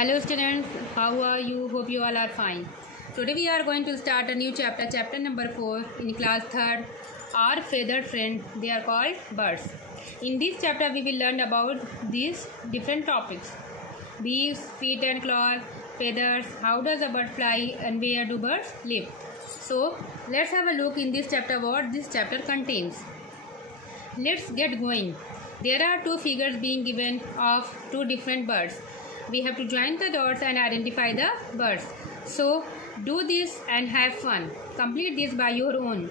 Hello students, how are you? Hope you all are fine. Today we are going to start a new chapter, chapter number 4 in class 3rd. Our feathered friend, they are called birds. In this chapter we will learn about these different topics: beaks, feet and claws, feathers, how does a bird fly, and where do birds live. So let's have a look in this chapter what this chapter contains. Let's get going. There are two figures being given of two different birds. We have to join the dots and identify the birds. So do this and have fun. Complete this by your own.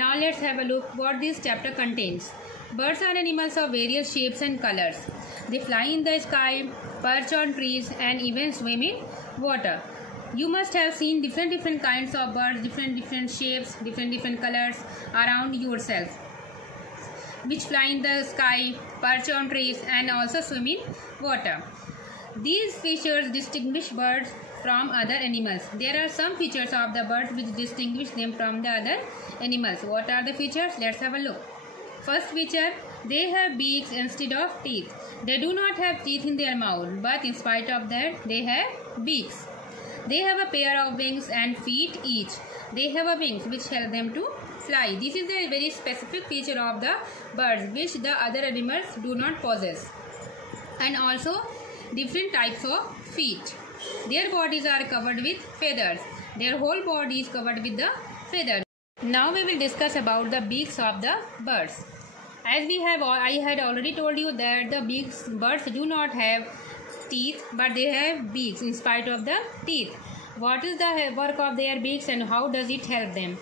Now let's have a look what this chapter contains. Birds are animals of various shapes and colors. They fly in the sky, perch on trees, and even swim in water. You must have seen different kinds of birds, different shapes, different colors around yourself, which fly in the sky, perch on trees, and also swim in water. These features distinguish birds from other animals. There are some features of the birds which distinguish them from the other animals. What are the features? Let's have a look. First feature, they have beaks instead of teeth. They do not have teeth in their mouth, but in spite of that, they have beaks. They have a pair of wings and feet each. They have a wings which help them to fly. This is a very specific feature of the birds which the other animals do not possess. And also different types of feet. Their bodies are covered with feathers. Their whole body is covered with the feathers. Now we will discuss about the beaks of the birds. As I had already told you that the birds do not have teeth, but they have beaks in spite of the teeth. What is the work of their beaks and how does it help them?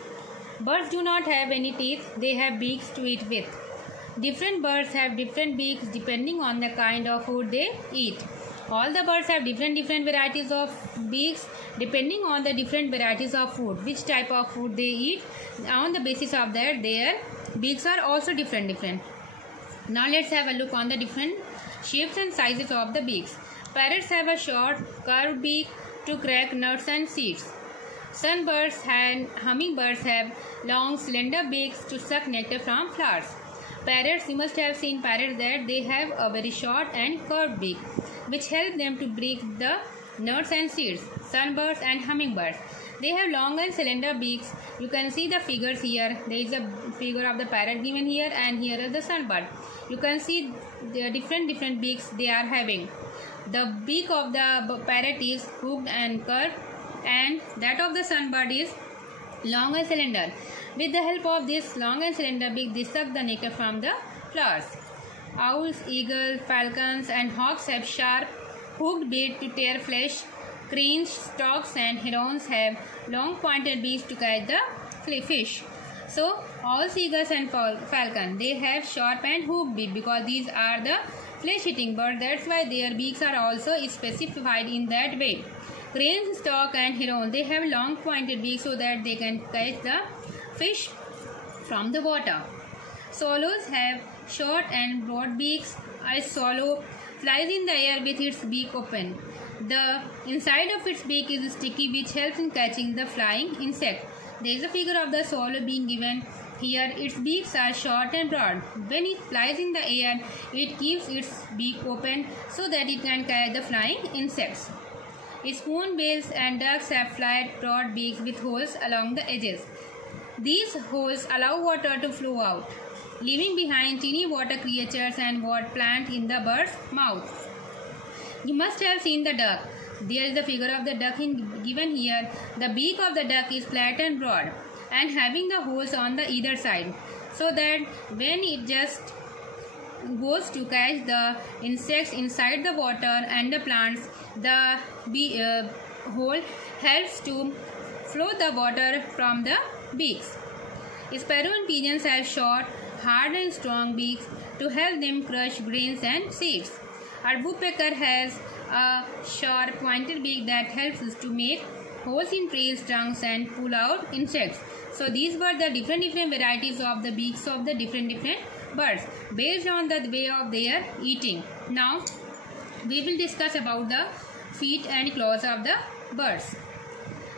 Birds do not have any teeth. They have beaks to eat with. Different birds have different beaks depending on the kind of food they eat. All the birds have different varieties of beaks depending on the different varieties of food, which type of food they eat. On the basis of that, their beaks are also different. Now let's have a look on the different shapes and sizes of the beaks. Parrots have a short curved beak to crack nuts and seeds. Sunbirds and hummingbirds have long slender beaks to suck nectar from flowers. Parrots, you must have seen parrots that they have a very short and curved beak which help them to break the nuts and seeds. Sunbirds and hummingbirds, they have long and slender beaks. You can see the figures here. There is a figure of the parrot given here and here is the sunbird. You can see the different beaks they are having. The beak of the parrot is hooked and curved and that of the sunbird is long and slender. With the help of this long and slender beak, they suck the nectar from the flowers. Owls, eagles, falcons and hawks have sharp, hooked beaks to tear flesh. Cranes, storks and herons have long pointed beaks to catch the fish. So, all eagles and falcon, they have sharp and hooked beaks because these are the flesh-eating birds. That's why their beaks are also specified in that way. Cranes, stork and herons, they have long pointed beaks so that they can catch the fish from the water. Swallows have short and broad beaks. A swallow flies in the air with its beak open. The inside of its beak is sticky which helps in catching the flying insect. There is a figure of the swallow being given here. Its beaks are short and broad. When it flies in the air, it keeps its beak open so that it can catch the flying insects. Spoonbills and ducks have flat, broad beaks with holes along the edges. These holes allow water to flow out, leaving behind teeny water creatures and what plant in the bird's mouth. You must have seen the duck. There is the figure of the duck given here. The beak of the duck is flat and broad and having the holes on the either side, so that when it just goes to catch the insects inside the water and the plants, the hole helps to flow the water from the beaks. Sparrow and pigeons have short, hard and strong beaks to help them crush grains and seeds. Our woodpecker has a sharp pointed beak that helps us to make holes in trees' trunks and pull out insects. So these were the different varieties of the beaks of the different birds based on the way of their eating. Now we will discuss about the feet and claws of the birds.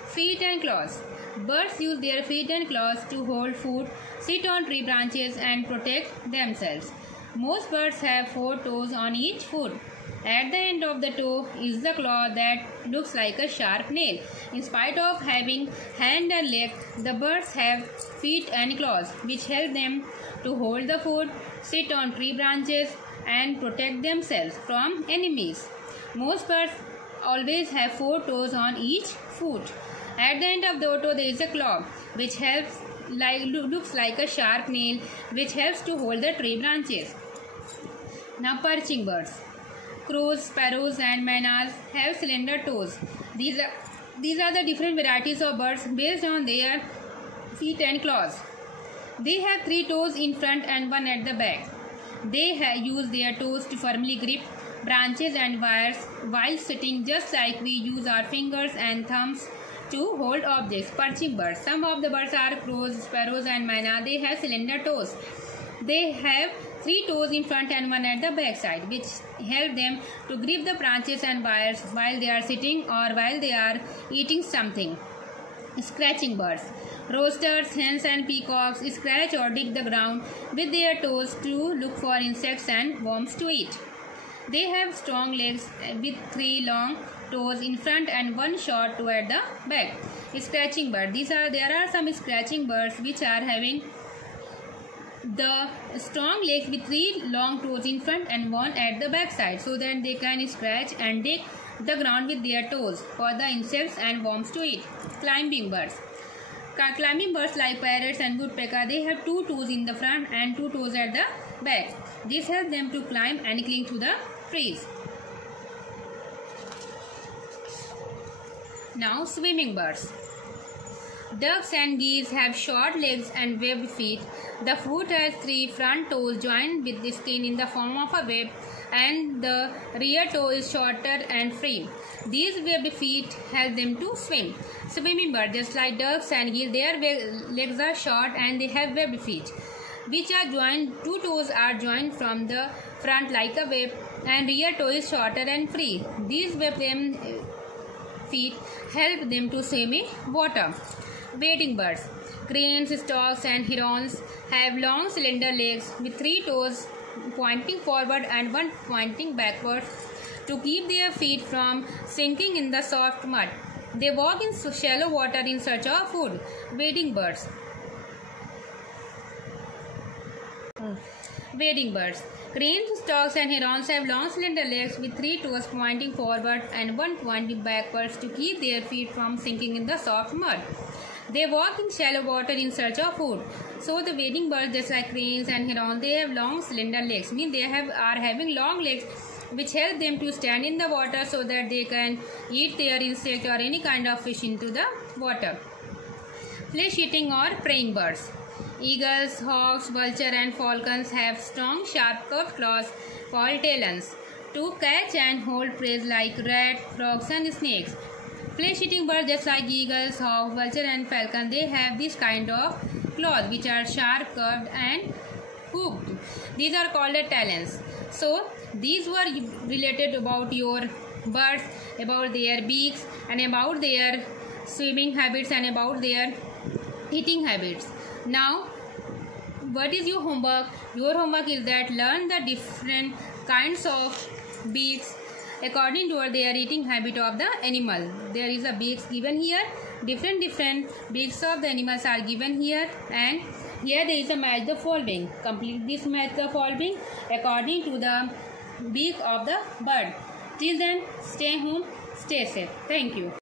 Feet and claws. Birds use their feet and claws to hold food, sit on tree branches and protect themselves. Most birds have 4 toes on each foot. At the end of the toe is the claw that looks like a sharp nail. In spite of having hand and leg, the birds have feet and claws, which help them to hold the food, sit on tree branches, and protect themselves from enemies. Most birds always have 4 toes on each foot. At the end of the toe there is a claw, which looks like a sharp nail, which helps to hold the tree branches. Now perching birds. Crows, sparrows and mynas have slender toes. These are the different varieties of birds based on their feet and claws. They have 3 toes in front and 1 at the back. They use their toes to firmly grip branches and wires while sitting, just like we use our fingers and thumbs to hold objects. Perching birds. Some of the birds are crows, sparrows and myna. They have slender toes. They have 3 toes in front and 1 at the back side, which help them to grip the branches and wires while they are sitting or while they are eating something. Scratching birds. Roosters, hens and peacocks scratch or dig the ground with their toes to look for insects and worms to eat. They have strong legs with 3 long toes in front and 1 short toe at the back. Scratching bird. There are some scratching birds which are having the strong legs with 3 long toes in front and 1 at the back side, so that they can scratch and dig the ground with their toes for the insects and worms to eat. Climbing birds. Climbing birds like parrots and woodpecker, they have 2 toes in the front and 2 toes at the back. This helps them to climb and cling to the trees. Now swimming birds. Ducks and geese have short legs and webbed feet. The foot has 3 front toes joined with the skin in the form of a web, and the rear toe is shorter and free. These webbed feet help them to swim. Swimming birds, just like ducks and geese, their legs are short and they have webbed feet, which are joined. 2 toes are joined from the front like a web, and rear toe is shorter and free. These webbed feet help them to swim in water. Wading birds. Cranes, storks and herons have long slender legs with 3 toes pointing forward and 1 pointing backwards to keep their feet from sinking in the soft mud. They walk in shallow water in search of food. Wading birds. Wading birds. Cranes, storks and herons have long slender legs with 3 toes pointing forward and 1 pointing backwards to keep their feet from sinking in the soft mud. They walk in shallow water in search of food. So the wading birds, just like cranes and herons, they have long slender legs. Means they are having long legs which help them to stand in the water so that they can eat their insect or any kind of fish into the water. Flesh-eating or preying birds. Eagles, hawks, vulture and falcons have strong sharp curved claws called talons to catch and hold prey like rats, frogs and snakes. Flesh-eating birds, just like eagles, hawks, vulture and falcon, they have this kind of claws which are sharp, curved and hooked. These are called the talons. So these were related about your birds, about their beaks and about their swimming habits and about their eating habits. Now what is your homework? Your homework is that learn the different kinds of beaks according to their eating habit of the animal. There is a beaks given here. Different beaks of the animals are given here, and here there is a match the following. Complete this match the following according to the beak of the bird. Till then, stay home, stay safe. Thank you.